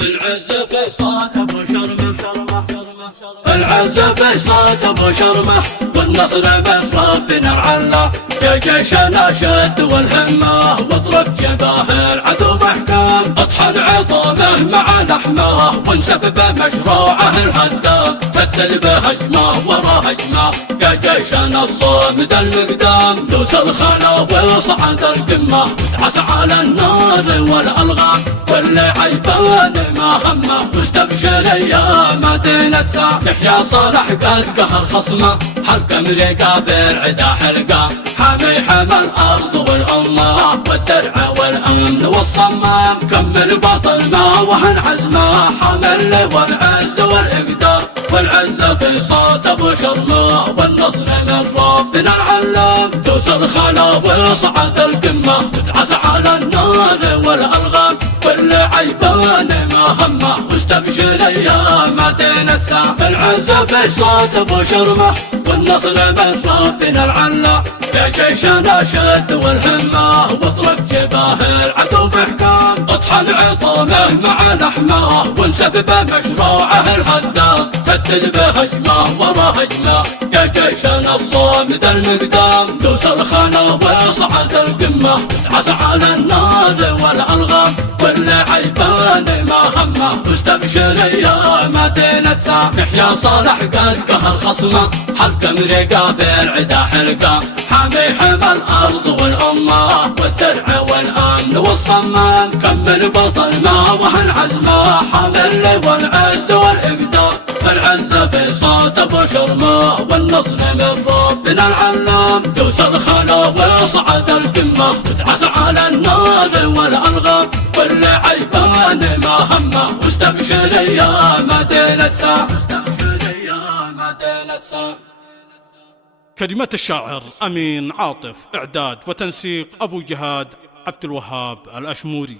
العز في صوت ابو شرمه، العز في صوت ابو شرمه، والنصر من ربنا العلا. يا جيشنا شد والهمه، واضرب جباه العدو باحكام. اطحن عظامه مع لحمه، وانسف بمشروعه الهدام. فتل بهجمه ورا هجمه، يا جيشنا الصامد المقدام. دوس الخلا وصعد القمه، وتعس على النار والالغام. كل عيبان ما همه، واستبشر يا مدينة سام. يحيى صالح قد قهر خصمه، حلقه مريقه بالعدا حلقه. حامي حمى الارض والامه، والدرع والامن والصمام. كمل بطل ما وهن عزمه، حامل والعز والاقدام. والعز في صوت ابو شرمه، والنصر من ربنا العلام. دوس الخلا وصعد القمه، وتعس على النار والالغام. كل عيبان ما همه، واستبشر يا مدينة سام. العز في صوت ابو شرمه، والنصر من ربنا العلا. يا جيشنا شد والهمه، واضرب جباه العدو باحكام. اطحن عظامه مع لحمه، وانسف بمشروعه الهدام. فتل بهجمه ورا هجمه، يا جيشنا الصامد المقدام. دوس الخلا وصعد القمه، وتعس على النار والالغام. كل عيبان ما همه، واستبشر يا مدينة سام. يحيى صالح قد قهر خصمه، حلقه مريقه بالعدا حلقه. حامي حمى الارض والامه، والدرع والامن والصمام. كمل بطل ما وهن عزمه، حامل والعز والاقدام. العز في صوت ابو شرمه، والنصر من ربنا العلام. دوس الخلا وصعد القمه، وتعس على النار والالغام. كل عيبان ما همه، واستبشر يا مدينة سام. واستبشر يا مدينة سام. كلمات الشاعر أمين عاطف، إعداد وتنسيق أبو جهاد عبد الوهاب الأشموري.